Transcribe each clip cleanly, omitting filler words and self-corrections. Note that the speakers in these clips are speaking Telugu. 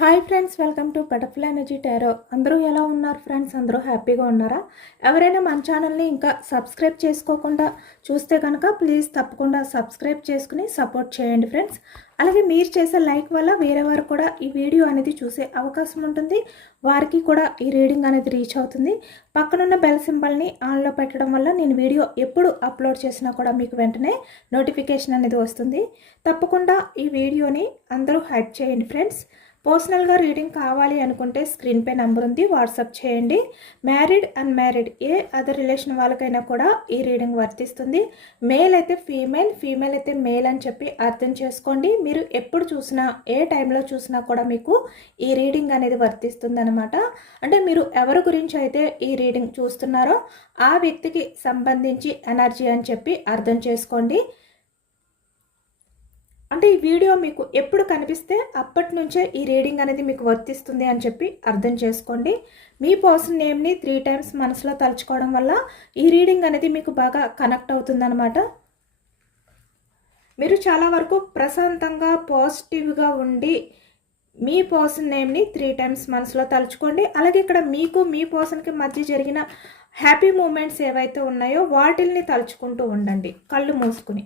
Hi friends, welcome to butterfly energy tarot. అందరూ ఎలా ఉన్నారు ఫ్రెండ్స్? అందరూ హ్యాపీగా ఉన్నారా? ఎవరైనా మన ఛానల్ని ఇంకా సబ్స్క్రైబ్ చేసుకోకుండా చూస్తే కనుక ప్లీజ్ తప్పకుండా సబ్స్క్రైబ్ చేసుకుని సపోర్ట్ చేయండి ఫ్రెండ్స్. అలాగే మీరు చేసే లైక్ వల్ల వేరే వారు కూడా ఈ వీడియో అనేది చూసే అవకాశం ఉంటుంది. వారికి కూడా ఈ రీడింగ్ అనేది రీచ్ అవుతుంది. పక్కనున్న బెల్ సింబల్ని ఆన్లో పెట్టడం వల్ల నేను వీడియో ఎప్పుడు అప్లోడ్ చేసినా కూడా మీకు వెంటనే నోటిఫికేషన్ అనేది వస్తుంది. తప్పకుండా ఈ వీడియోని అందరూ హైప్ చేయండి ఫ్రెండ్స్. పర్సనల్గా రీడింగ్ కావాలి అనుకుంటే స్క్రీన్పై నెంబర్ ఉంది, వాట్సాప్ చేయండి. మ్యారీడ్ అన్మ్యారీడ్ ఏ అదర్ రిలేషన్ వాళ్ళకైనా కూడా ఈ రీడింగ్ వర్తిస్తుంది. మేల్ అయితే ఫీమేల్, ఫీమేల్ అయితే మేల్ అని చెప్పి అర్థం చేసుకోండి. మీరు ఎప్పుడు చూసినా ఏ టైంలో చూసినా కూడా మీకు ఈ రీడింగ్ అనేది వర్తిస్తుంది అనమాట. అంటే మీరు ఎవరి గురించి అయితే ఈ రీడింగ్ చూస్తున్నారో ఆ వ్యక్తికి సంబంధించి ఎనర్జీ అని చెప్పి అర్థం చేసుకోండి. అంటే ఈ వీడియో మీకు ఎప్పుడు కనిపిస్తే అప్పటి నుంచే ఈ రీడింగ్ అనేది మీకు వర్తిస్తుంది అని చెప్పి అర్థం చేసుకోండి. మీ పర్సన్ నేమ్ని 3 times మనసులో తలుచుకోవడం వల్ల ఈ రీడింగ్ అనేది మీకు బాగా కనెక్ట్ అవుతుందన్నమాట. మీరు చాలా వరకు ప్రశాంతంగా పాజిటివ్గా ఉండి మీ పర్సన్ నేమ్ని 3 times మనసులో తలుచుకోండి. అలాగే ఇక్కడ మీకు మీ పర్సన్కి మధ్య జరిగిన హ్యాపీ మూమెంట్స్ ఏవైతే ఉన్నాయో వాటిల్ని తలుచుకుంటూ ఉండండి కళ్ళు మూసుకుని.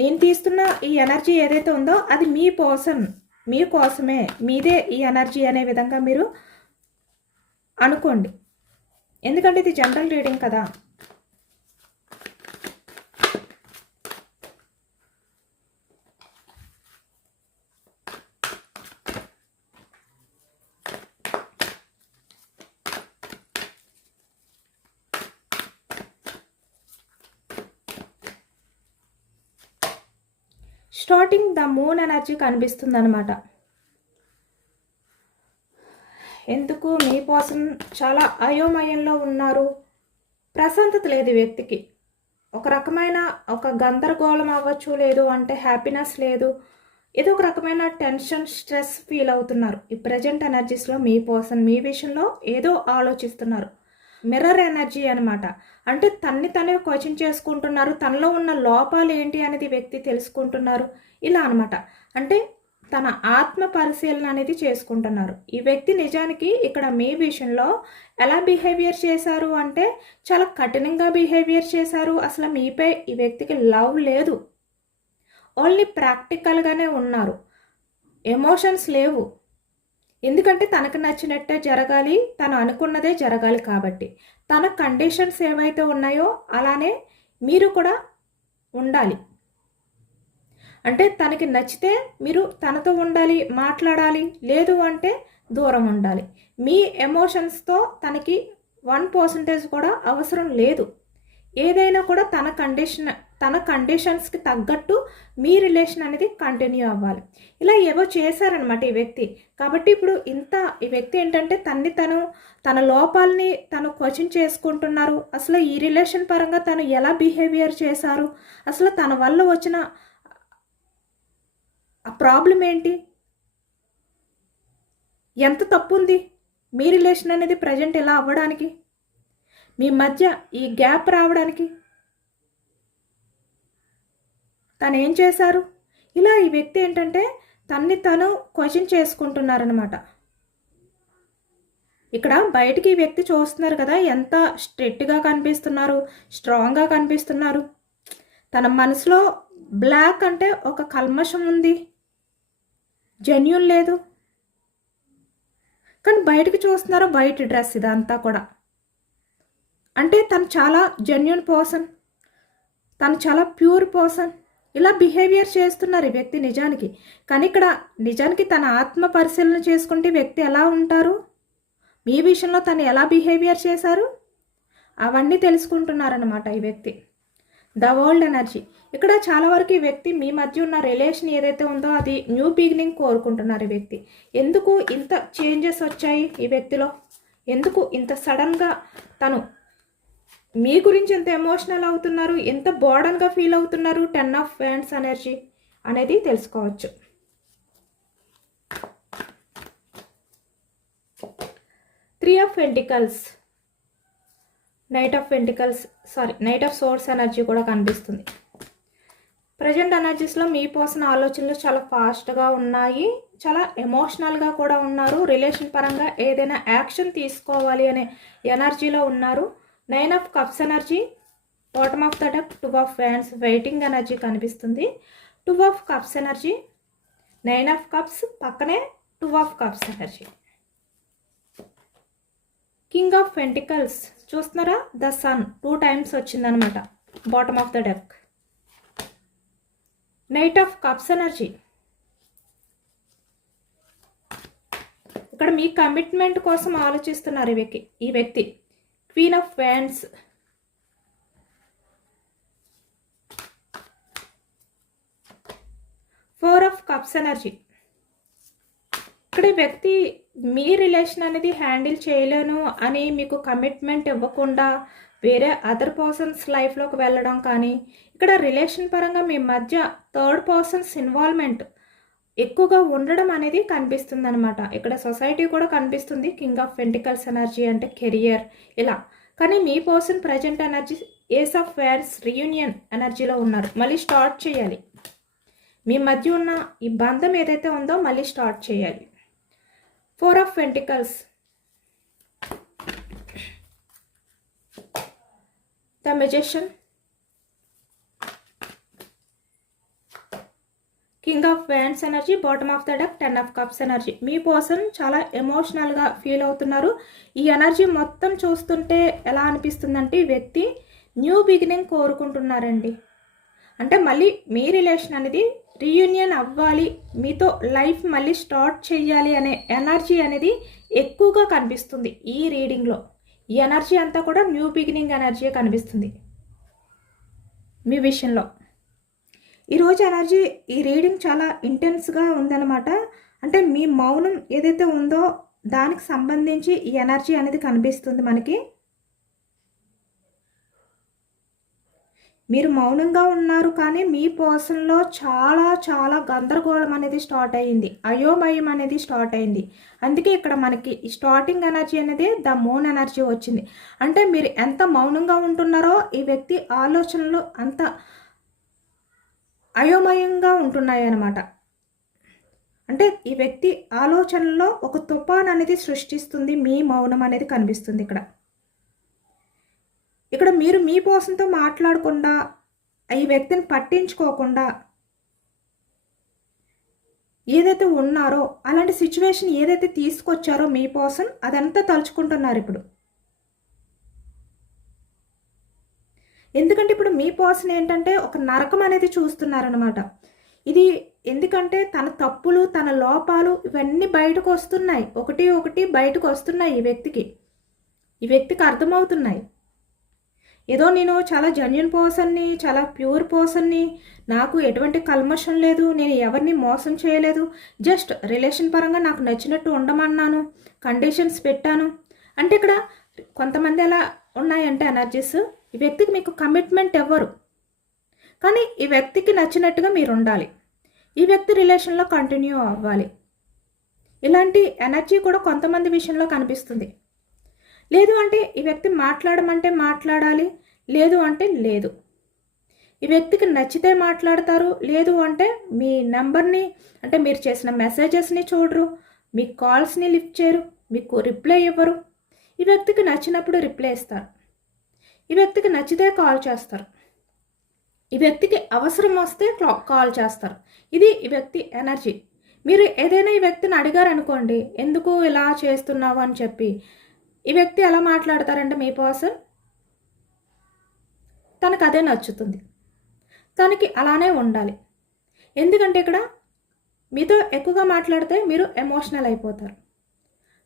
నేను తీస్తున్న ఈ ఎనర్జీ ఏదైతే ఉందో అది మీ పర్సన్, మీ కోసమే, మీదే ఈ ఎనర్జీ అనే విధంగా మీరు అనుకోండి. ఎందుకంటే ఇది జనరల్ రీడింగ్ కదా. స్టార్టింగ్ ద మూన్ ఎనర్జీ కనిపిస్తుంది అనమాట. ఎందుకు మీ పర్సన్ చాలా అయోమయంలో ఉన్నారు, ప్రశాంతత లేదు వ్యక్తికి. ఒక రకమైన ఒక గందరగోళం అవ్వచ్చు, లేదు అంటే హ్యాపీనెస్ లేదు, ఏదో ఒక రకమైన టెన్షన్, స్ట్రెస్ ఫీల్ అవుతున్నారు. ఈ ప్రజెంట్ ఎనర్జీస్లో మీ పర్సన్ మీ విషయంలో ఏదో ఆలోచిస్తున్నారు. మిర్రర్ ఎనర్జీ అనమాట. అంటే తనే క్వశ్చన్ చేసుకుంటున్నారు, తనలో ఉన్న లోపాలు ఏంటి అనేది వ్యక్తి తెలుసుకుంటున్నారు. ఇలా అనమాట. అంటే తన ఆత్మ పరిశీలన అనేది చేసుకుంటున్నారు. ఈ వ్యక్తి నిజానికి ఇక్కడ మీ విషయంలో ఎలా బిహేవియర్ చేశారు అంటే చాలా కఠినంగా బిహేవియర్ చేశారు. అసలు మీపై ఈ వ్యక్తికి లవ్ లేదు, ఓన్లీ ప్రాక్టికల్గానే ఉన్నారు, ఎమోషన్స్ లేవు. ఎందుకంటే తనకు నచ్చినట్టే జరగాలి, తను అనుకున్నదే జరగాలి కాబట్టి తన కండిషన్స్ ఏవైతే ఉన్నాయో అలానే మీరు కూడా ఉండాలి. అంటే తనకి నచ్చితే మీరు తనతో ఉండాలి, మాట్లాడాలి, లేదు అంటే దూరం ఉండాలి. మీ ఎమోషన్స్తో తనకి 1% కూడా అవసరం లేదు. ఏదైనా కూడా తన కండిషన్స్కి తగ్గట్టు మీ రిలేషన్ అనేది కంటిన్యూ అవ్వాలి. ఇలా ఏవో చేశారనమాట ఈ వ్యక్తి. కాబట్టి ఇప్పుడు ఈ వ్యక్తి ఏంటంటే తన లోపాలని తను క్వశ్చన్ చేసుకుంటున్నారు. అసలు ఈ రిలేషన్ పరంగా తను ఎలా బిహేవియర్ చేశారు, అసలు తన వల్ల వచ్చిన ఆ ప్రాబ్లం ఏంటి, ఎంత తప్పు ఉంది మీ రిలేషన్ అనేది ప్రజెంట్ ఎలా అవ్వడానికి, మీ మధ్య ఈ గ్యాప్ రావడానికి తను ఏం చేశారు. ఇలా ఈ వ్యక్తి ఏంటంటే తను క్వశ్చన్ చేసుకుంటున్నారనమాట. ఇక్కడ బయటికి ఈ వ్యక్తి చూస్తున్నారు కదా, ఎంత స్ట్రిక్ట్గా కనిపిస్తున్నారు, స్ట్రాంగ్గా కనిపిస్తున్నారు. తన మనసులో బ్లాక్ అంటే ఒక కల్మషం ఉంది, జెన్యూన్ లేదు. కానీ బయటికి చూస్తున్నారు వైట్ డ్రెస్, ఇదంతా కూడా. అంటే తను చాలా జెన్యూన్ పర్సన్, తను చాలా ప్యూర్ పర్సన్. ఇలా బిహేవియర్ చేస్తున్నారు ఈ వ్యక్తి నిజానికి. కానీ ఇక్కడ నిజానికి తన ఆత్మ పరిశీలన చేసుకుంటే వ్యక్తి ఎలా ఉంటారు, మీ విషయంలో తను ఎలా బిహేవియర్ చేశారు అవన్నీ తెలుసుకుంటున్నారనమాట ఈ వ్యక్తి. The world energy. ఇక్కడ చాలా వరకు ఈ వ్యక్తి మీ మధ్య ఉన్న రిలేషన్ ఏదైతే ఉందో అది న్యూ బిగినింగ్ కోరుకుంటున్నారు ఈ వ్యక్తి. ఎందుకు ఇంత చేంజెస్ వచ్చాయి ఈ వ్యక్తిలో, ఎందుకు ఇంత సడన్గా తను మీ గురించి ఎంత ఎమోషనల్ అవుతున్నారు, ఎంత బోర్డన్గా ఫీల్ అవుతున్నారు, 10 of Wands ఎనర్జీ అనేది తెలుసుకోవచ్చు. 3 of Pentacles, knight of Swords energy కూడా కనిపిస్తుంది. ప్రజెంట్ ఎనర్జీస్లో మీ పర్సన్ ఆలోచనలు చాలా ఫాస్ట్గా ఉన్నాయి, చాలా ఎమోషనల్గా కూడా ఉన్నారు. రిలేషన్ పరంగా ఏదైనా యాక్షన్ తీసుకోవాలి అనే ఎనర్జీలో ఉన్నారు. 9 of cups energy, bottom of the deck 2 of wands, waiting energy కనిపిస్తుంది. 2 of cups energy, 9 of cups, పక్కనే 2 of cups energy. King of pentacles చూస్తున్నారా, ద సన్ 2 టైమ్స్ వచ్చిందనమాట bottom of the deck. Knight of cups energy, ఇక్కడ మీ కమిట్మెంట్ కోసం ఆలోచిస్తున్నారు ఈ వ్యక్తి. Queen of wands, four of cups energy. ఇక్కడ వ్యక్తి మీ రిలేషన్ అనేది హ్యాండిల్ చేయలేను అని మీకు కమిట్మెంట్ ఇవ్వకుండా వేరే అదర్ పర్సన్స్ లైఫ్లోకి వెళ్ళడం, కానీ ఇక్కడ రిలేషన్ పరంగా మీ మధ్య థర్డ్ పర్సన్స్ ఇన్వాల్వ్మెంట్ ఎక్కువగా ఉండడం అనేది కనిపిస్తుంది అనమాట. ఇక్కడ సొసైటీ కూడా కనిపిస్తుంది. కింగ్ ఆఫ్ పెంటికల్స్ ఎనర్జీ అంటే కెరియర్ ఇలా. కానీ మీ person present energy ace of wands reunion ఎనర్జీలో ఉన్నారు. మళ్ళీ స్టార్ట్ చేయాలి. మీ మధ్య ఉన్న ఈ బంధం ఏదైతే ఉందో మళ్ళీ స్టార్ట్ చేయాలి. 4 of pentacles, the magician, king of wands energy, bottom of the deck 10 of cups energy. Me person చాలా ఎమోషనల్గా ఫీల్ అవుతున్నారు. ఈ ఎనర్జీ మొత్తం చూస్తుంటే ఎలా అనిపిస్తుందంటే ఈ వ్యక్తి న్యూ బిగినింగ్ కోరుకుంటున్నారండి. అంటే మళ్ళీ మీ రిలేషన్ అనేది రీయూనియన్ అవ్వాలి, మీతో లైఫ్ మళ్ళీ స్టార్ట్ చేయాలి అనే ఎనర్జీ అనేది ఎక్కువగా కనిపిస్తుంది ఈ రీడింగ్లో. ఈ ఎనర్జీ అంతా కూడా న్యూ బిగినింగ్ ఎనర్జీ కనిపిస్తుంది మీ విషయంలో. ఈరోజు ఎనర్జీ, ఈ రీడింగ్ చాలా ఇంటెన్స్గా ఉందన్నమాట. అంటే మీ మౌనం ఏదైతే ఉందో దానికి సంబంధించి ఈ ఎనర్జీ అనేది కనిపిస్తుంది మనకి. మీరు మౌనంగా ఉన్నారు, కానీ మీ పర్సన్లో చాలా చాలా గందరగోళం అనేది స్టార్ట్ అయ్యింది, అయోమయం అనేది స్టార్ట్ అయింది. అందుకే ఇక్కడ మనకి ఈ స్టార్టింగ్ ఎనర్జీ అనేది ద మూన్ ఎనర్జీ వచ్చింది. అంటే మీరు ఎంత మౌనంగా ఉంటున్నారో ఈ వ్యక్తి ఆలోచనలు అంత అయోమయంగా ఉంటున్నాయి అన్నమాట. అంటే ఈ వ్యక్తి ఆలోచనలో ఒక తుఫాన్ అనేది సృష్టిస్తుంది మీ మౌనం అనేది కనిపిస్తుంది ఇక్కడ. ఇక్కడ మీరు మీ పర్సన్తో మాట్లాడకుండా, ఈ వ్యక్తిని పట్టించుకోకుండా ఏదైతే ఉన్నారో అలాంటి సిచ్యువేషన్ ఏదైతే తీసుకొచ్చారో మీ పర్సన్ అదంతా తలుచుకుంటున్నారు ఇప్పుడు. ఎందుకంటే ఇప్పుడు మీ పర్సన్ ఏంటంటే ఒక నరకం అనేది చూస్తున్నారనమాట. ఇది ఎందుకంటే తన తప్పులు, తన లోపాలు ఇవన్నీ బయటకు వస్తున్నాయి, ఒకటి ఒకటి బయటకు వస్తున్నాయి ఈ వ్యక్తికి అర్థమవుతున్నాయి. ఏదో నేను చాలా జెన్యూన్ పర్సన్ని, చాలా ప్యూర్ పర్సన్ని, నాకు ఎటువంటి కల్మషం లేదు, నేను ఎవరిని మోసం చేయలేదు, జస్ట్ రిలేషన్ పరంగా నాకు నచ్చినట్టు ఉండమన్నాను, కండిషన్స్ పెట్టాను అంటే ఇక్కడ కొంతమంది ఎలా ఉన్నాయంటే ఎనర్జీస్, ఈ వ్యక్తికి మీకు కమిట్మెంట్ ఇవ్వరు, కానీ ఈ వ్యక్తికి నచ్చినట్టుగా మీరు ఉండాలి, ఈ వ్యక్తి రిలేషన్లో కంటిన్యూ అవ్వాలి. ఇలాంటి ఎనర్జీ కూడా కొంతమంది విషయంలో కనిపిస్తుంది. లేదు అంటే ఈ వ్యక్తి మాట్లాడమంటే మాట్లాడాలి, లేదు అంటే లేదు. ఈ వ్యక్తికి నచ్చితే మాట్లాడతారు, లేదు అంటే మీ నెంబర్ని అంటే మీరు చేసిన మెసేజెస్ని చూడరు, మీ కాల్స్ని లిఫ్ట్ చేయరు, మీకు రిప్లై ఇవ్వరు. ఈ వ్యక్తికి నచ్చినప్పుడు రిప్లై ఇస్తారు, ఈ వ్యక్తికి నచ్చితే కాల్ చేస్తారు, ఈ వ్యక్తికి అవసరం వస్తే కాల్ చేస్తారు. ఇది ఈ వ్యక్తి ఎనర్జీ. మీరు ఏదైనా ఈ వ్యక్తిని అడిగారు అనుకోండి, ఎందుకు ఇలా చేస్తున్నావు అని చెప్పి, ఈ వ్యక్తి ఎలా మాట్లాడతారంటే మీ పర్సన్ తనకు అదే నచ్చుతుంది, తనకి అలానే ఉండాలి. ఎందుకంటే ఇక్కడ మీతో ఎక్కువగా మాట్లాడితే మీరు ఎమోషనల్ అయిపోతారు.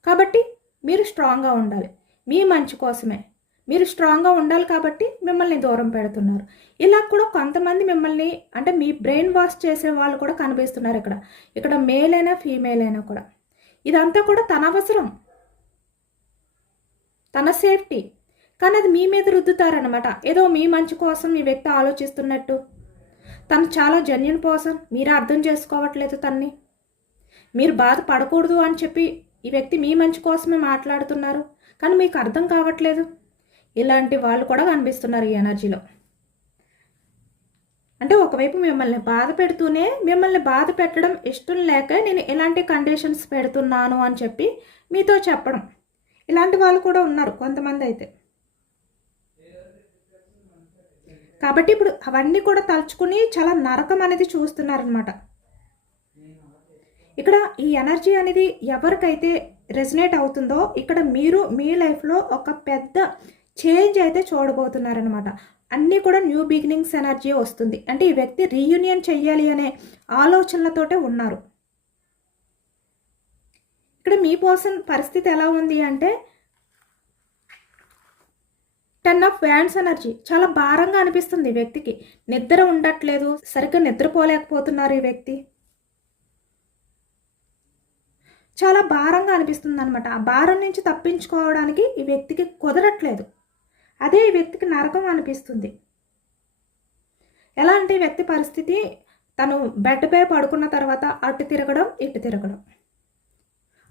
కాబట్టి మీరు స్ట్రాంగ్గా ఉండాలి, మీ మంచి కోసమే మీరు స్ట్రాంగ్గా ఉండాలి, కాబట్టి మిమ్మల్ని దూరం పెడుతున్నారు. ఇలా కూడా కొంతమంది మిమ్మల్ని అంటే మీ బ్రెయిన్ వాష్ చేసే వాళ్ళు కూడా కనిపిస్తున్నారు ఇక్కడ మేల్ అయినా ఫీమేల్ అయినా కూడా. ఇదంతా కూడా తన అవసరం, తన సేఫ్టీ, కానీ అది మీ మీద రుద్దుతారనమాట. ఏదో మీ మంచి కోసం ఈ వ్యక్తి ఆలోచిస్తున్నట్టు. తను చాలా జెన్యూన్ పర్సన్, మీరు అర్థం చేసుకోవట్లేదు తన్ని, మీరు బాధపడకూడదు అని చెప్పి ఈ వ్యక్తి మీ మంచి కోసమే మాట్లాడుతున్నారు, కానీ మీకు అర్థం కావట్లేదు. ఇలాంటి వాళ్ళు కూడా కనిపిస్తున్నారు ఈ ఎనర్జీలో. అంటే ఒకవైపు మిమ్మల్ని బాధ పెడుతూనే మిమ్మల్ని బాధ పెట్టడం ఇష్టం లేక నేను ఇలాంటి కండిషన్స్ పెడుతున్నాను అని చెప్పి మీతో చెప్పడం. ఇలాంటి వాళ్ళు కూడా ఉన్నారు కొంతమంది అయితే. కాబట్టి ఇప్పుడు అవన్నీ కూడా తలుచుకుని చాలా నరకం అనేది చూస్తున్నారనమాట. ఇక్కడ ఈ ఎనర్జీ అనేది ఎవరికైతే రెజనేట్ అవుతుందో ఇక్కడ మీరు మీ లైఫ్లో ఒక పెద్ద చేంజ్ అయితే చూడబోతున్నారనమాట. అన్నీ కూడా న్యూ బిగినింగ్స్ ఎనర్జీ వస్తుంది. అంటే ఈ వ్యక్తి రీయూనియన్ చెయ్యాలి అనే ఆలోచనలతోటే ఉన్నారు. ఇక్కడ మీ పర్సన్ పరిస్థితి ఎలా ఉంది అంటే 10 ఆఫ్ వ్యాండ్స్ ఎనర్జీ చాలా భారంగా అనిపిస్తుంది ఈ వ్యక్తికి. నిద్ర ఉండట్లేదు, సరిగ్గా నిద్రపోలేకపోతున్నారు ఈ వ్యక్తి. చాలా భారంగా అనిపిస్తుంది అనమాట. ఆ భారం నుంచి తప్పించుకోవడానికి ఈ వ్యక్తికి కుదరట్లేదు. అదే ఈ వ్యక్తికి నరకం అనిపిస్తుంది. ఎలా అంటే ఈ వ్యక్తి పరిస్థితి తను బెడ్పై పడుకున్న తర్వాత అటు తిరగడం ఇటు తిరగడం,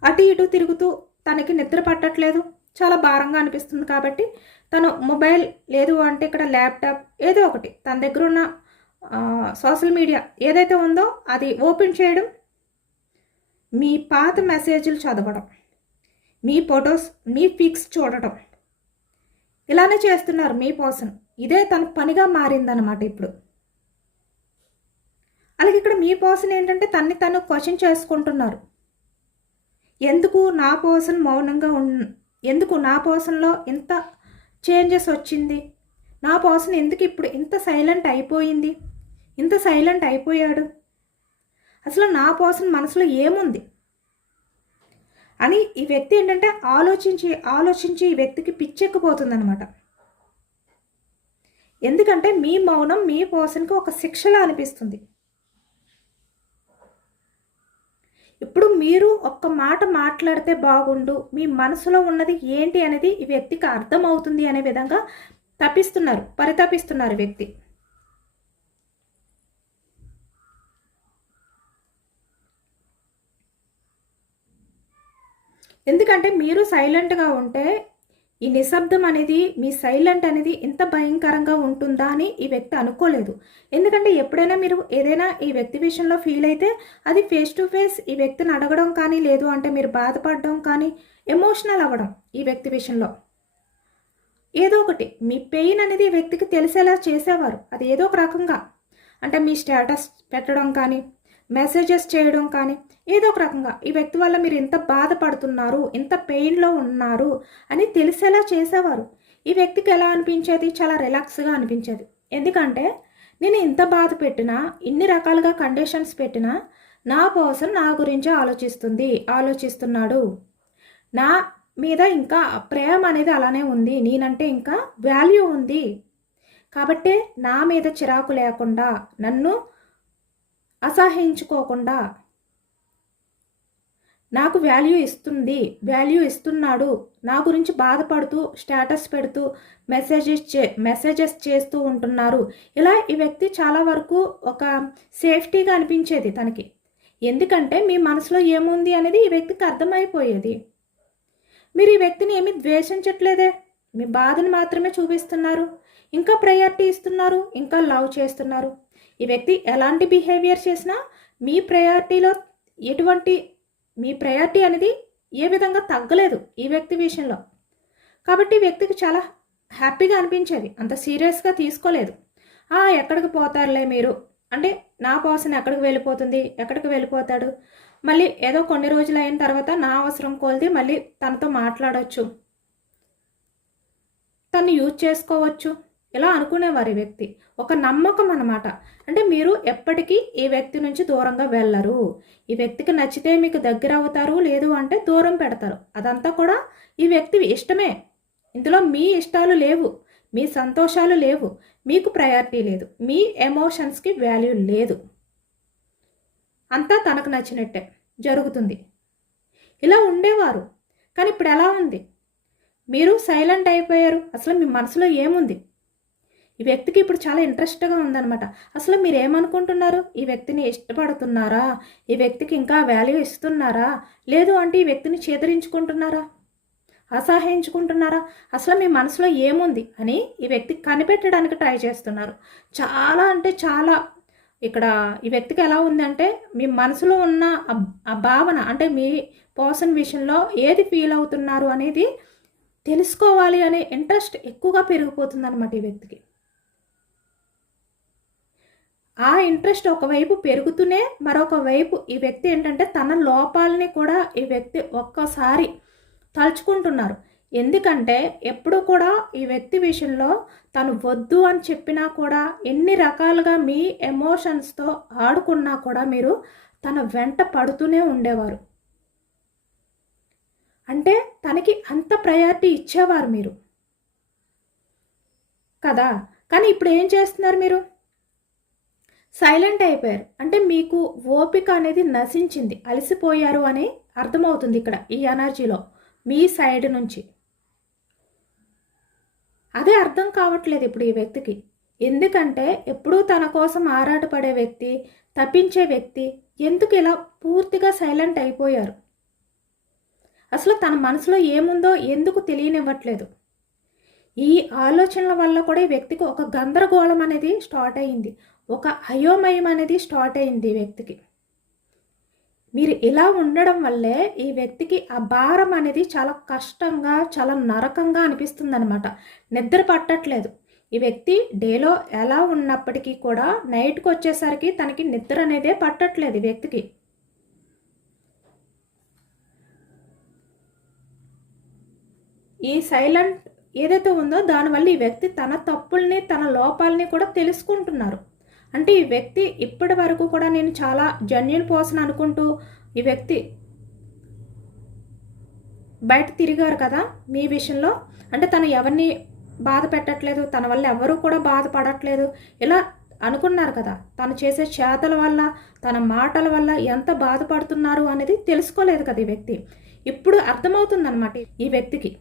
అటు ఇటు తిరుగుతూ తనకి నిద్ర పట్టట్లేదు, చాలా భారంగా అనిపిస్తుంది. కాబట్టి తను మొబైల్ లేదు అంటే ఇక్కడ ల్యాప్టాప్ ఏదో ఒకటి తన దగ్గర ఉన్న సోషల్ మీడియా ఏదైతే ఉందో అది ఓపెన్ చేయడం, మీ పాత మెసేజ్లు చదవడం, మీ ఫొటోస్ మీ పిక్స్ చూడటం, ఇలానే చేస్తున్నారు మీ పర్సన్. ఇదే తన పనిగా మారిందనమాట ఇప్పుడు. అలాగే ఇక్కడ మీ పర్సన్ ఏంటంటే తన్ని తను క్వశ్చన్ చేసుకుంటున్నారు. ఎందుకు నా పర్సన్ మౌనంగా ఎందుకు నా పర్సన్లో ఇంత చేంజెస్ వచ్చింది, నా పర్సన్ ఎందుకు ఇప్పుడు ఇంత సైలెంట్ అయిపోయింది, ఇంత సైలెంట్ అయిపోయాడు, అసలు నా పర్సన్ మనసులో ఏముంది అని ఈ వ్యక్తి ఏంటంటే ఆలోచించి ఈ వ్యక్తికి పిచ్చెక్కిపోతుంది అనమాట. ఎందుకంటే మీ మౌనం మీ పర్సన్కి ఒక శిక్షలా అనిపిస్తుంది. ఇప్పుడు మీరు ఒక్క మాట మాట్లాడితే బాగుండు, మీ మనసులో ఉన్నది ఏంటి అనేది ఈ వ్యక్తికి అర్థమవుతుంది అనే విధంగా పరితపిస్తున్నారు వ్యక్తి. ఎందుకంటే మీరు సైలెంట్గా ఉంటే ఈ నిశ్శబ్దం అనేది మీ సైలెంట్ అనేది ఇంత భయంకరంగా ఉంటుందా అని ఈ వ్యక్తి అనుకోలేదు. ఎందుకంటే ఎప్పుడైనా మీరు ఏదైనా ఈ వ్యక్తి విషయంలో ఫీల్ అయితే అది ఫేస్ టు ఫేస్ ఈ వ్యక్తిని అడగడం కానీ, లేదు అంటే మీరు బాధపడడం కానీ, ఎమోషనల్ అవ్వడం ఈ వ్యక్తి విషయంలో ఏదో ఒకటి మీ పెయిన్ అనేది ఈ వ్యక్తికి తెలిసేలా చేసేవారు. అది ఏదో ఒక రకంగా అంటే మీ స్టేటస్ పెట్టడం కానీ, మెసేజెస్ చేయడం కానీ, ఏదో ఒక రకంగా ఈ వ్యక్తి వల్ల మీరు ఇంత బాధపడుతున్నారు, ఇంత పెయిన్లో ఉన్నారు అని తెలిసేలా చేసేవారు. ఈ వ్యక్తికి ఎలా అనిపించేది, చాలా రిలాక్స్గా అనిపించేది. ఎందుకంటే నేను ఇంత బాధ పెట్టినా, ఇన్ని రకాలుగా కండిషన్స్ పెట్టినా నా పర్సన్ నా గురించి ఆలోచిస్తున్నాడు, నా మీద ఇంకా ప్రేమ అనేది అలానే ఉంది, నేనంటే ఇంకా వాల్యూ ఉంది, కాబట్టే నా మీద చిరాకు లేకుండా, నన్ను అసహించుకోకుండా నాకు వాల్యూ ఇస్తున్నాడు, నా గురించి బాధపడుతూ స్టేటస్ పెడుతూ మెసేజెస్ చేస్తూ ఉంటున్నారు. ఇలా ఈ వ్యక్తి చాలా వరకు ఒక సేఫ్టీగా అనిపించేది తనకి. ఎందుకంటే మీ మనసులో ఏముంది అనేది ఈ వ్యక్తికి అర్థమైపోయేది. మీరు ఈ వ్యక్తిని ఏమీ ద్వేషించట్లేదే, మీ బాధను మాత్రమే చూపిస్తున్నారు, ఇంకా ప్రయారిటీ ఇస్తున్నారు, ఇంకా లవ్ చేస్తున్నారు. ఈ వ్యక్తి ఎలాంటి బిహేవియర్ చేసినా మీ ప్రయారిటీ అనేది ఏ విధంగా తగ్గలేదు ఈ వ్యక్తి విషయంలో. కాబట్టి ఈ వ్యక్తికి చాలా హ్యాపీగా అనిపించేది, అంత సీరియస్గా తీసుకోలేదు. ఎక్కడికి పోతారులే మీరు అంటే, నా పర్సన్ ఎక్కడికి వెళ్ళిపోతాడు, మళ్ళీ ఏదో కొన్ని రోజులు అయిన తర్వాత నా అవసరం కోల్ది మళ్ళీ తనతో మాట్లాడవచ్చు, తను యూజ్ చేసుకోవచ్చు, ఇలా అనుకునేవారు ఈ వ్యక్తి. ఒక నమ్మకం అన్నమాట. అంటే మీరు ఎప్పటికీ ఈ వ్యక్తి నుంచి దూరంగా వెళ్ళరు. ఈ వ్యక్తికి నచ్చితే మీకు దగ్గర అవుతారు, లేదు అంటే దూరం పెడతారు. అదంతా కూడా ఈ వ్యక్తి ఇష్టమే. ఇందులో మీ ఇష్టాలు లేవు, మీ సంతోషాలు లేవు, మీకు ప్రయారిటీ లేదు, మీ ఎమోషన్స్కి వాల్యూ లేదు. అంతా తనకు నచ్చినట్టే జరుగుతుంది. ఇలా ఉండేవారు. కానీ ఇప్పుడు ఎలా ఉంది, మీరు సైలెంట్ అయిపోయారు. అసలు మీ మనసులో ఏముంది, ఈ వ్యక్తికి ఇప్పుడు చాలా ఇంట్రెస్ట్గా ఉందన్నమాట. అసలు మీరు ఏమనుకుంటున్నారు, ఈ వ్యక్తిని ఇష్టపడుతున్నారా, ఈ వ్యక్తికి ఇంకా వాల్యూ ఇస్తున్నారా, లేదు అంటే ఈ వ్యక్తిని చేదరించుకుంటున్నారా, అసహించుకుంటున్నారా, అసలు మీ మనసులో ఏముంది అని ఈ వ్యక్తి కనిపెట్టడానికి ట్రై చేస్తున్నారు. చాలా అంటే చాలా ఇక్కడ ఈ వ్యక్తికి ఎలా ఉందంటే మీ మనసులో ఉన్న ఆ భావన అంటే మీ పర్సన్ విషయంలో ఏది ఫీల్ అవుతున్నారు అనేది తెలుసుకోవాలి అనే ఇంట్రెస్ట్ ఎక్కువగా పెరిగిపోతుంది అనమాట ఈ వ్యక్తికి. ఆ ఇంట్రెస్ట్ ఒకవైపు పెరుగుతూనే మరొక వైపు ఈ వ్యక్తి ఏంటంటే తన లోపాలని కూడా ఈ వ్యక్తి ఒక్కసారి తలుచుకుంటున్నారు. ఎందుకంటే ఎప్పుడు కూడా ఈ వ్యక్తి విషయంలో తను వద్దు అని చెప్పినా కూడా ఎన్ని రకాలుగా మీ ఎమోషన్స్తో ఆడుకున్నా కూడా మీరు తన వెంట పడుతూనే ఉండేవారు. అంటే తనకి అంత ప్రయారిటీ ఇచ్చేవారు మీరు కదా. కానీ ఇప్పుడు ఏం చేస్తున్నారు, మీరు సైలెంట్ అయిపోయారు. అంటే మీకు ఓపిక అనేది నశించింది, అలసిపోయారు అని అర్థమవుతుంది ఇక్కడ ఈ ఎనర్జీలో మీ సైడ్ నుంచి. అదే అర్థం కావట్లేదు ఇప్పుడు ఈ వ్యక్తికి. ఎందుకంటే ఎప్పుడూ తన కోసం ఆరాటపడే వ్యక్తి, తప్పించే వ్యక్తి ఎందుకు ఇలా పూర్తిగా సైలెంట్ అయిపోయారు? అసలు తన మనసులో ఏముందో ఎందుకు తెలియనివ్వట్లేదు? ఈ ఆలోచనల వల్ల కూడా ఈ వ్యక్తికి ఒక గందరగోళం అనేది స్టార్ట్ అయింది, ఒక అయోమయం అనేది స్టార్ట్ అయింది ఈ వ్యక్తికి. మీరు ఇలా ఉండడం వల్లే ఈ వ్యక్తికి ఆ భారం అనేది చాలా కష్టంగా, చాలా నరకంగా అనిపిస్తుంది అనమాట. నిద్ర పట్టట్లేదు ఈ వ్యక్తి. డేలో ఎలా ఉన్నప్పటికీ కూడా నైట్కి వచ్చేసరికి తనకి నిద్ర అనేదే పట్టట్లేదు ఈ వ్యక్తికి. ఈ సైలెంట్ ఏదైతే ఉందో దానివల్ల ఈ వ్యక్తి తన తప్పుల్ని, తన లోపాలని కూడా తెలుసుకుంటున్నారు. అంటే ఈ వ్యక్తి ఇప్పటి వరకు కూడా నేను చాలా జెన్యూన్ పర్సన్ అనుకుంటూ ఈ వ్యక్తి బయట తిరిగారు కదా మీ విషయంలో. అంటే తను ఎవరిని బాధ పెట్టట్లేదు, తన వల్ల ఎవరు కూడా బాధపడట్లేదు ఇలా అనుకున్నారు కదా. తను చేసే చేతల వల్ల, తన మాటల వల్ల ఎంత బాధపడుతున్నారు అనేది తెలుసుకోలేదు కదా ఈ వ్యక్తి. ఇప్పుడు అర్థమవుతుందన్నమాట ఈ వ్యక్తికి.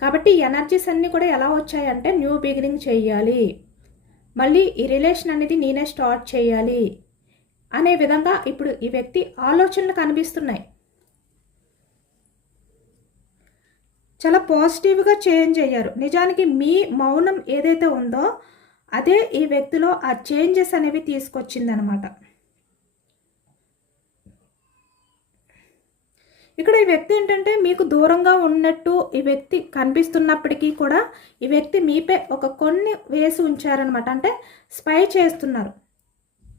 కాబట్టి ఎనర్జీస్ అన్నీ కూడా ఎలా వచ్చాయంటే న్యూ బిగినింగ్ చేయాలి, మళ్ళీ ఈ రిలేషన్ అనేది నేనే స్టార్ట్ చేయాలి అనే విధంగా ఇప్పుడు ఈ వ్యక్తి ఆలోచనలు కనిపిస్తున్నాయి. చాలా పాజిటివ్గా చేంజ్ అయ్యారు. నిజానికి మీ మౌనం ఏదైతే ఉందో అదే ఈ వ్యక్తిలో ఆ చేంజెస్ అనేవి తీసుకొచ్చిందనమాట. ఇక్కడ ఈ వ్యక్తి ఏంటంటే మీకు దూరంగా ఉన్నట్టు ఈ వ్యక్తి కనిపిస్తున్నప్పటికీ కూడా ఈ వ్యక్తి మీపై ఒక కొన్ని వేసి ఉంచారనమాట. అంటే స్పై చేస్తున్నారు,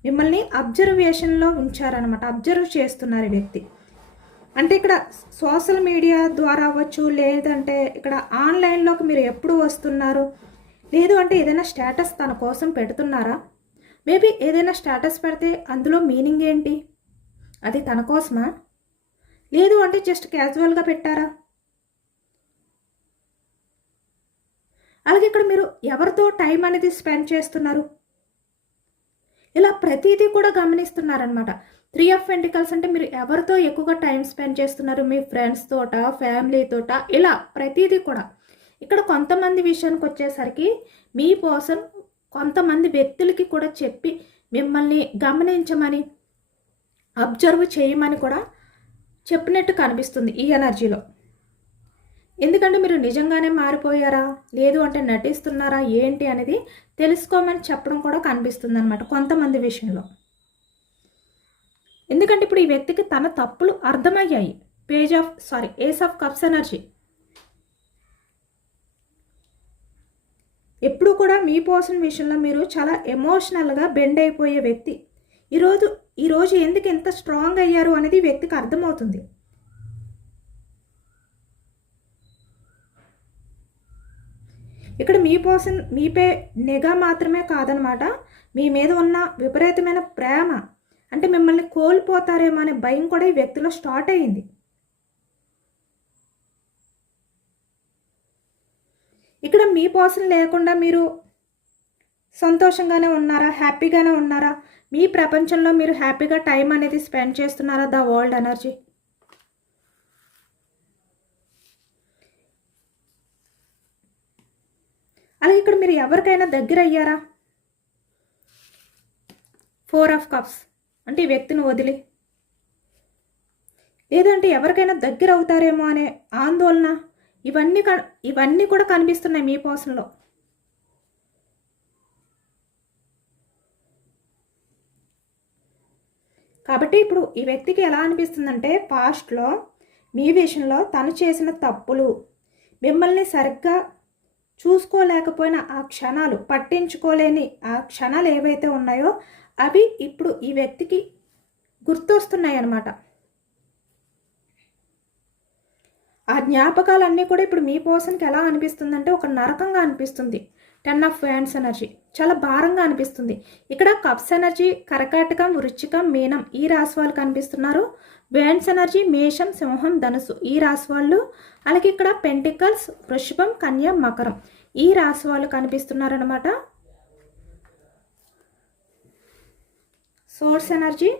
మిమ్మల్ని అబ్జర్వేషన్లో ఉంచారనమాట. అబ్జర్వ్ చేస్తున్నారు ఈ వ్యక్తి. అంటే ఇక్కడ సోషల్ మీడియా ద్వారా అవ్వచ్చు, లేదంటే ఇక్కడ ఆన్లైన్లోకి మీరు ఎప్పుడు వస్తున్నారు, లేదు అంటే ఏదైనా స్టేటస్ తన కోసం పెడుతున్నారా? మేబీ ఏదైనా స్టేటస్ పెడితే అందులో మీనింగ్ ఏంటి? అది తన కోసమా, లేదు అంటే జస్ట్ క్యాజువల్గా పెట్టారా? అలాగే ఇక్కడ మీరు ఎవరితో టైం అనేది స్పెండ్ చేస్తున్నారు, ఇలా ప్రతిదీ కూడా గమనిస్తున్నారనమాట. 3 ఆఫ్ పెంటికల్స్ అంటే మీరు ఎవరితో ఎక్కువగా టైం స్పెండ్ చేస్తున్నారు, మీ ఫ్రెండ్స్ తోట, ఫ్యామిలీ తోట, ఇలా ప్రతిదీ కూడా. ఇక్కడ కొంతమంది విషయానికి వచ్చేసరికి మీ పర్సన్ కొంతమంది వ్యక్తులకి కూడా చెప్పి మిమ్మల్ని గమనించమని, అబ్జర్వ్ చేయమని కూడా చెప్పినట్టు కనిపిస్తుంది ఈ ఎనర్జీలో. ఎందుకంటే మీరు నిజంగానే మారిపోయారా, లేదు అంటే నటిస్తున్నారా ఏంటి అనేది తెలుసుకోమని చెప్పడం కూడా కనిపిస్తుంది అనమాట కొంతమంది విషయంలో. ఎందుకంటే ఇప్పుడు ఈ వ్యక్తికి తన తప్పులు అర్థమయ్యాయి. Ace of cups energy. ఎప్పుడు కూడా మీ పర్సన్ విషయంలో మీరు చాలా ఎమోషనల్గా బెండ్ అయిపోయే వ్యక్తి. ఈరోజు ఎందుకు ఎంత స్ట్రాంగ్ అయ్యారు అనేది వ్యక్తికి అర్థమవుతుంది. ఇక్కడ మీ పర్సన్ మీపై నిఘా మాత్రమే కాదనమాట, మీ మీద ఉన్న విపరీతమైన ప్రేమ, అంటే మిమ్మల్ని కోల్పోతారేమో అనే భయం కూడా ఈ వ్యక్తిలో స్టార్ట్ అయ్యింది. ఇక్కడ మీ పర్సన్ లేకుండా మీరు సంతోషంగానే ఉన్నారా, హ్యాపీగానే ఉన్నారా, మీ ప్రపంచంలో మీరు హ్యాపీగా టైం అనేది స్పెండ్ చేస్తున్నారా? The world energy. అలాగే ఇక్కడ మీరు ఎవరికైనా దగ్గర అయ్యారా? 4 ఆఫ్ కప్స్ అంటే ఈ వ్యక్తిని వదిలి, లేదంటే ఎవరికైనా దగ్గర అవుతారేమో అనే ఆందోళన ఇవన్నీ ఇవన్నీ కూడా కనిపిస్తున్నాయి మీ పర్సన్లో. కాబట్టి ఇప్పుడు ఈ వ్యక్తికి ఎలా అనిపిస్తుందంటే, పాస్ట్లో మీ విషయంలో తను చేసిన తప్పులు, మిమ్మల్ని సరిగ్గా చూసుకోలేకపోయిన ఆ క్షణాలు, పట్టించుకోలేని ఆ క్షణాలు ఏవైతే ఉన్నాయో అవి ఇప్పుడు ఈ వ్యక్తికి గుర్తొస్తున్నాయి అన్నమాట. ఆ జ్ఞాపకాలన్నీ కూడా ఇప్పుడు మీ పర్సన్కి ఎలా అనిపిస్తుందంటే ఒక నరకంగా అనిపిస్తుంది. 10 ఆఫ్ వ్యాండ్స్ ఎనర్జీ చాలా భారంగా అనిపిస్తుంది. ఇక్కడ కప్స్ ఎనర్జీ కర్కాటకం, వృశ్చికం, మీనం ఈ రాశి వాళ్ళు కనిపిస్తున్నారు. వ్యాండ్స్ ఎనర్జీ మేషం, సింహం, ధనుసు ఈ రాశి వాళ్ళు. అలాగే ఇక్కడ పెంటికల్స్, వృషభం, కన్య, మకరం ఈ రాశి వాళ్ళు కనిపిస్తున్నారనమాట. సోర్స్ ఎనర్జీ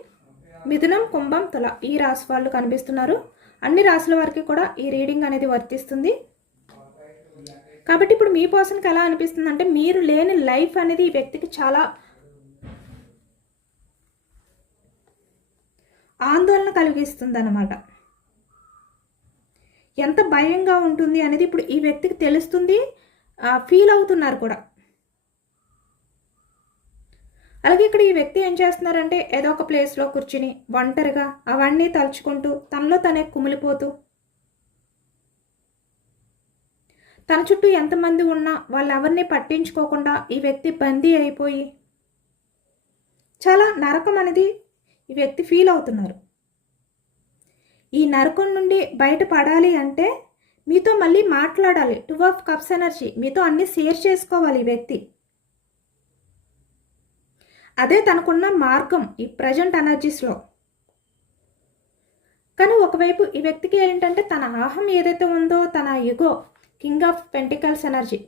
మిథునం, కుంభం, తుల ఈ రాశి వాళ్ళు కనిపిస్తున్నారు. అన్ని రాశుల వారికి కూడా ఈ రీడింగ్ అనేది వర్తిస్తుంది. కాబట్టి ఇప్పుడు మీ పర్సన్కి ఎలా అనిపిస్తుంది అంటే, మీరు లేని లైఫ్ అనేది ఈ వ్యక్తికి చాలా ఆందోళన కలిగిస్తుంది అన్నమాట. ఎంత భయంగా ఉంటుంది అనేది ఇప్పుడు ఈ వ్యక్తికి తెలుస్తుంది, ఫీల్ అవుతున్నారు కూడా. అలాగే ఇక్కడ ఈ వ్యక్తి ఏం చేస్తున్నారంటే, ఏదో ఒక ప్లేస్లో కూర్చుని ఒంటరిగా అవన్నీ తలుచుకుంటూ తనలో తనే కుమిలిపోతూ, తన చుట్టూ ఎంతమంది ఉన్నా వాళ్ళెవరిని పట్టించుకోకుండా ఈ వ్యక్తి బందీ అయిపోయి చాలా నరకం అనేది ఈ వ్యక్తి ఫీల్ అవుతున్నారు. ఈ నరకం నుండి బయటపడాలి అంటే మీతో మళ్ళీ మాట్లాడాలి. 2 ఆఫ్ కప్స్ ఎనర్జీ మీతో అన్ని షేర్ చేసుకోవాలి ఈ వ్యక్తి. అదే తనకున్న మార్గం ఈ ప్రజెంట్ ఎనర్జీస్లో. కానీ ఒకవైపు ఈ వ్యక్తికి ఏంటంటే తన అహం ఏదైతే ఉందో, తన ego, king of pentacles energy,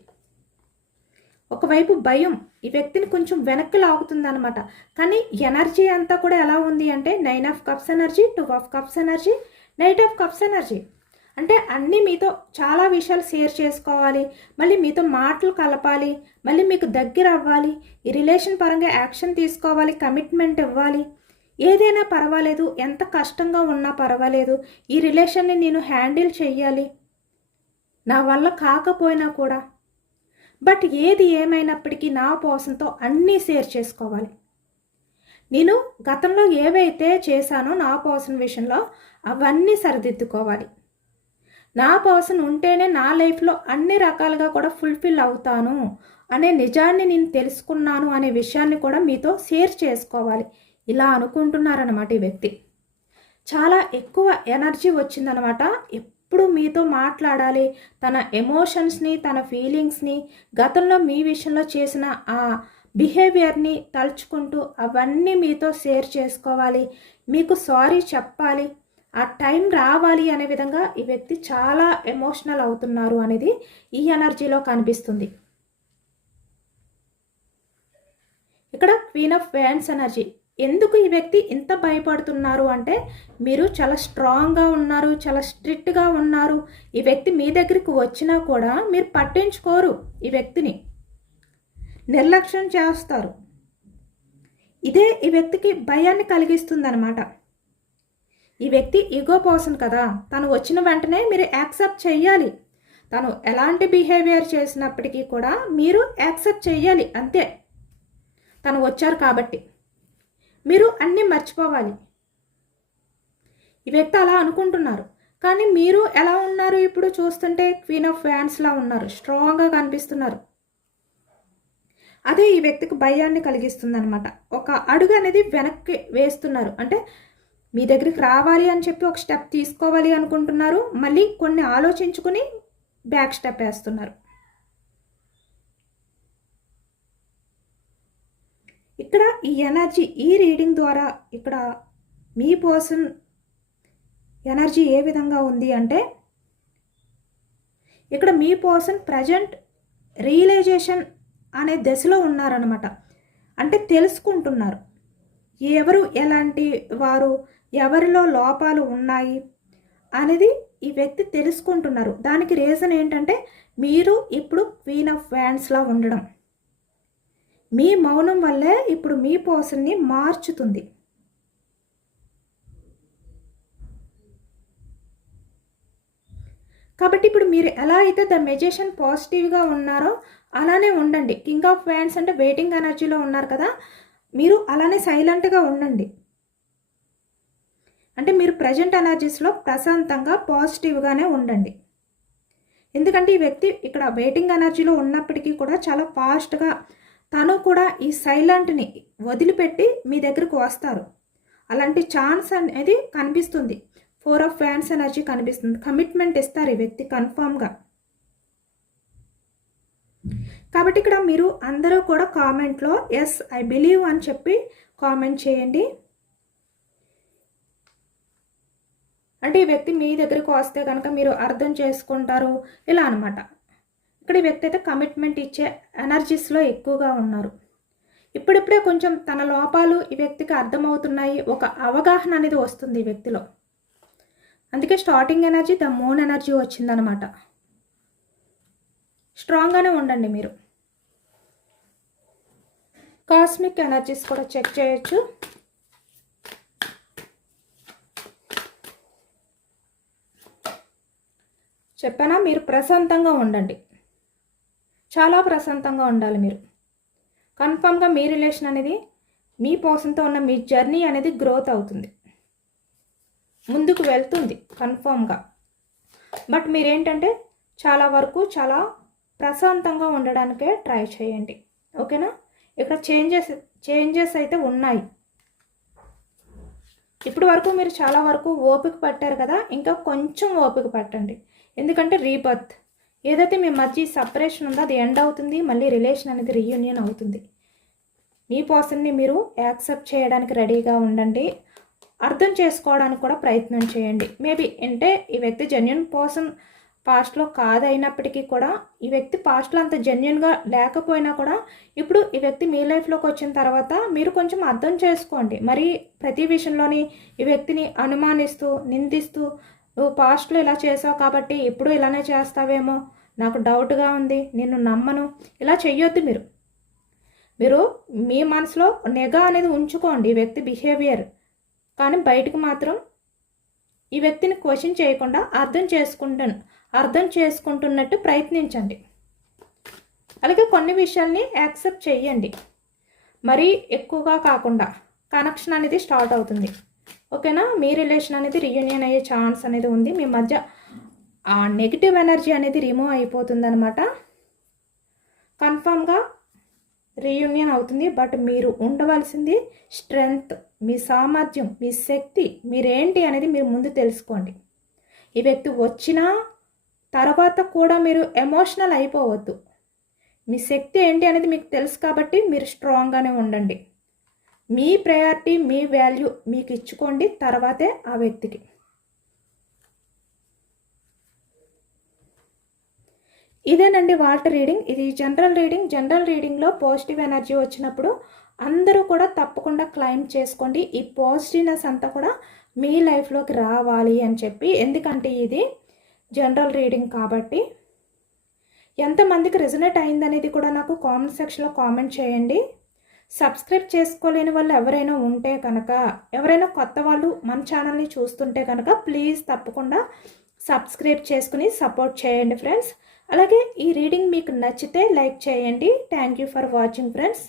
ఒకవైపు భయం ఈ వ్యక్తిని కొంచెం వెనక్కి లాగుతుంది అనమాట. కానీ ఎనర్జీ అంతా కూడా ఎలా ఉంది అంటే 9 of cups energy, 2 of cups energy, knight of cups energy. అంటే అన్నీ మీతో చాలా విషయాలు షేర్ చేసుకోవాలి, మళ్ళీ మీతో మాటలు కలపాలి, మళ్ళీ మీకు దగ్గర అవ్వాలి, ఈ రిలేషన్ పరంగా యాక్షన్ తీసుకోవాలి, కమిట్మెంట్ ఇవ్వాలి. ఏదైనా పర్వాలేదు, ఎంత కష్టంగా ఉన్నా పర్వాలేదు, ఈ రిలేషన్ని నేను హ్యాండిల్ చెయ్యాలి, నా వల్ల కాకపోయినా కూడా. బట్ ఏది ఏమైనప్పటికీ నా పర్సన్తో అన్నీ షేర్ చేసుకోవాలి. నేను గతంలో ఏవైతే చేశానో నా పర్సన్ విషయంలో అవన్నీ సరిదిద్దుకోవాలి. నా పర్సన్ ఉంటేనే నా లైఫ్లో అన్ని రకాలుగా కూడా ఫుల్ఫిల్ అవుతాను అనే నిజాన్ని నేను తెలుసుకున్నాను అనే విషయాన్ని కూడా మీతో షేర్ చేసుకోవాలి. ఇలా అనుకుంటున్నారన్నమాట ఈ వ్యక్తి. చాలా ఎక్కువ ఎనర్జీ వచ్చిందనమాట. ఎప్పుడు మీతో మాట్లాడాలి, తన ఎమోషన్స్ని, తన ఫీలింగ్స్ని, గతంలో మీ విషయంలో చేసిన ఆ బిహేవియర్ని తలుచుకుంటూ అవన్నీ మీతో షేర్ చేసుకోవాలి, మీకు సారీ చెప్పాలి, ఆ టైం రావాలి అనే విధంగా ఈ వ్యక్తి చాలా ఎమోషనల్ అవుతున్నారు అనేది ఈ ఎనర్జీలో కనిపిస్తుంది. ఇక్కడ క్వీన్ ఆఫ్ వ్యాండ్స్ ఎనర్జీ. ఎందుకు ఈ వ్యక్తి ఇంత భయపడుతున్నారు అంటే, మీరు చాలా స్ట్రాంగ్గా ఉన్నారు, చాలా స్ట్రిక్ట్గా ఉన్నారు. ఈ వ్యక్తి మీ దగ్గరికి వచ్చినా కూడా మీరు పట్టించుకోరు, ఈ వ్యక్తిని నిర్లక్ష్యం చేస్తారు. ఇదే ఈ వ్యక్తికి భయాన్ని కలిగిస్తుంది అనమాట. ఈ వ్యక్తి ఈగో పర్సన్ కదా, తను వచ్చిన వెంటనే మీరు యాక్సెప్ట్ చెయ్యాలి. తను ఎలాంటి బిహేవియర్ చేసినప్పటికీ కూడా మీరు యాక్సెప్ట్ చెయ్యాలి, అంతే. తను వచ్చారు కాబట్టి మీరు అన్నీ మర్చిపోవాలి. ఈ వ్యక్తి అలా అనుకుంటున్నారు. కానీ మీరు ఎలా ఉన్నారు ఇప్పుడు చూస్తుంటే, క్వీన్ ఆఫ్ వ్యాండ్స్లా ఉన్నారు, స్ట్రాంగ్గా కనిపిస్తున్నారు. అదే ఈ వ్యక్తికి భయాన్ని కలిగిస్తుంది అనమాట. ఒక అడుగు అనేది వెనక్కి వేస్తున్నారు. అంటే మీ దగ్గరికి రావాలి అని చెప్పి ఒక స్టెప్ తీసుకోవాలి అనుకుంటున్నారు, మళ్ళీ కొన్ని ఆలోచించుకుని బ్యాక్ స్టెప్ వేస్తున్నారు. ఇక్కడ ఈ ఎనర్జీ, ఈ రీడింగ్ ద్వారా ఇక్కడ మీ పర్సన్ ఎనర్జీ ఏ విధంగా ఉంది అంటే, ఇక్కడ మీ పర్సన్ ప్రజెంట్ రియలైజేషన్ అనే దశలో ఉన్నారనమాట. అంటే తెలుసుకుంటున్నారు ఎవరు ఎలాంటి వారు, ఎవరిలో లోపాలు ఉన్నాయి అనేది ఈ వ్యక్తి తెలుసుకుంటున్నారు. దానికి రీజన్ ఏంటంటే, మీరు ఇప్పుడు క్వీన్ ఆఫ్ వ్యాండ్స్లా ఉండడం. మీ మౌనం వల్లే ఇప్పుడు మీ పర్సన్ని మార్చుతుంది. కాబట్టి ఇప్పుడు మీరు ఎలా అయితే ద మెజిషియన్ పాజిటివ్గా ఉన్నారో అలానే ఉండండి. కింగ్ ఆఫ్ వ్యాండ్స్ అంటే వెయిటింగ్ ఎనర్జీలో ఉన్నారు కదా, మీరు అలానే సైలెంట్గా ఉండండి. అంటే మీరు ప్రజెంట్ ఎనర్జీస్లో ప్రశాంతంగా పాజిటివ్గానే ఉండండి. ఎందుకంటే ఈ వ్యక్తి ఇక్కడ వెయిటింగ్ ఎనర్జీలో ఉన్నప్పటికీ కూడా చాలా ఫాస్ట్గా తను కూడా ఈ సైలెంట్ని వదిలిపెట్టి మీ దగ్గరకు వస్తారు. అలాంటి ఛాన్స్ అనేది కనిపిస్తుంది. 4 ఆఫ్ వ్యాండ్స్ ఎనర్జీ కనిపిస్తుంది. కమిట్మెంట్ ఇస్తారు ఈ వ్యక్తి కన్ఫామ్గా. కాబట్టి ఇక్కడ మీరు అందరూ కూడా కామెంట్లో ఎస్ ఐ బిలీవ్ అని చెప్పి కామెంట్ చేయండి. అంటే ఈ వ్యక్తి మీ దగ్గరకు వస్తే కనుక మీరు అర్థం చేసుకుంటారు ఇలా అనమాట. ఇక్కడ ఈ వ్యక్తి అయితే కమిట్మెంట్ ఇచ్చే ఎనర్జీస్లో ఎక్కువగా ఉన్నారు. ఇప్పుడిప్పుడే కొంచెం తన లోపాలు ఈ వ్యక్తికి అర్థమవుతున్నాయి. ఒక అవగాహన అనేది వస్తుంది ఈ వ్యక్తిలో. అందుకే starting energy the moon energy వచ్చిందనమాట. స్ట్రాంగ్గానే ఉండండి మీరు. కాస్మిక్ ఎనర్జీస్ కూడా చెక్ చేయొచ్చు. చెప్పానా, మీరు ప్రశాంతంగా ఉండండి. చాలా ప్రశాంతంగా ఉండాలి మీరు. కన్ఫామ్గా మీ రిలేషన్ అనేది మీ పర్సన్తో ఉన్న మీ జర్నీ అనేది గ్రోత్ అవుతుంది, ముందుకు వెళ్తుంది కన్ఫామ్గా. బట్ మీరేంటంటే చాలా వరకు చాలా ప్రశాంతంగా ఉండడానికే ట్రై చేయండి. ఓకేనా. ఇక్కడ చేంజెస్ అయితే ఉన్నాయి. ఇప్పటి వరకు మీరు చాలా వరకు ఓపిక పట్టారు కదా, ఇంకా కొంచెం ఓపిక పట్టండి. ఎందుకంటే రీబర్త్ ఏదైతే మీ మధ్య సపరేషన్ ఉందో అది ఎండ్ అవుతుంది, మళ్ళీ రిలేషన్ అనేది రీయూనియన్ అవుతుంది. మీ పర్సన్ని మీరు యాక్సెప్ట్ చేయడానికి రెడీగా ఉండండి. అర్థం చేసుకోవడానికి కూడా ప్రయత్నం చేయండి. మేబీ అంటే ఈ వ్యక్తి జెన్యున్ పర్సన్ పాస్ట్లో కాదైనప్పటికీ కూడా, ఈ వ్యక్తి పాస్ట్లో అంత జెన్యున్గా లేకపోయినా కూడా ఇప్పుడు ఈ వ్యక్తి మీ లైఫ్లోకి వచ్చిన తర్వాత మీరు కొంచెం అర్థం చేసుకోండి. మరి ప్రతి విషయంలోని ఈ వ్యక్తిని అనుమానిస్తూ నిందిస్తూ నువ్వు పాస్ట్లో ఇలా చేసావు కాబట్టి ఇప్పుడు ఇలానే చేస్తావేమో, నాకు డౌట్గా ఉంది, నిన్ను నమ్మను, ఇలా చెయ్యొద్దు. మీరు మీ మనసులో నిఘా అనేది ఉంచుకోండి ఈ వ్యక్తి బిహేవియర్, కానీ బయటకు మాత్రం ఈ వ్యక్తిని క్వశ్చన్ చేయకుండా అర్థం చేసుకుంటున్నట్టు ప్రయత్నించండి. అలాగే కొన్ని విషయాల్ని యాక్సెప్ట్ చేయండి. మరీ ఎక్కువగా కాకుండా కనెక్షన్ అనేది స్టార్ట్ అవుతుంది. ఓకేనా. మీ రిలేషన్ అనేది రీయూనియన్ అయ్యే ఛాన్స్ అనేది ఉంది. మీ మధ్య ఆ నెగిటివ్ ఎనర్జీ అనేది రిమూవ్ అయిపోతుంది అనమాట. కన్ఫామ్గా రీయూనియన్ అవుతుంది. బట్ మీరు ఉండవలసింది స్ట్రెంగ్త్, మీ సామర్థ్యం, మీ శక్తి, మీరేంటి అనేది మీరు ముందు తెలుసుకోండి. ఈ వ్యక్తి వచ్చిన తర్వాత కూడా మీరు ఎమోషనల్ అయిపోవద్దు. మీ శక్తి ఏంటి అనేది మీకు తెలుసు కాబట్టి మీరు స్ట్రాంగ్గానే ఉండండి. మీ ప్రయారిటీ, మీ వాల్యూ మీకు ఇచ్చుకోండి, తర్వాతే ఆ వ్యక్తికి. ఇదేనండి వాటర్ రీడింగ్. ఇది జనరల్ రీడింగ్. జనరల్ రీడింగ్లో పాజిటివ్ ఎనర్జీ వచ్చినప్పుడు అందరూ కూడా తప్పకుండా క్లైమ్ చేసుకోండి. ఈ పాజిటివ్నెస్ అంతా కూడా మీ లైఫ్లోకి రావాలి అని చెప్పి. ఎందుకంటే ఇది జనరల్ రీడింగ్ కాబట్టి. ఎంతమందికి రెజొనేట్ అయిందనేది కూడా నాకు కామెంట్ సెక్షన్లో కామెంట్ చేయండి. సబ్స్క్రైబ్ చేసుకోలేని వాళ్ళు ఎవరైనా ఉంటే కనుక, ఎవరైనా కొత్త వాళ్ళు మన ఛానల్ని చూస్తుంటే కనుక ప్లీజ్ తప్పకుండా సబ్స్క్రైబ్ చేసుకుని సపోర్ట్ చేయండి ఫ్రెండ్స్. అలాగే ఈ రీడింగ్ మీకు నచ్చితే లైక్ చేయండి. Thank you for watching friends.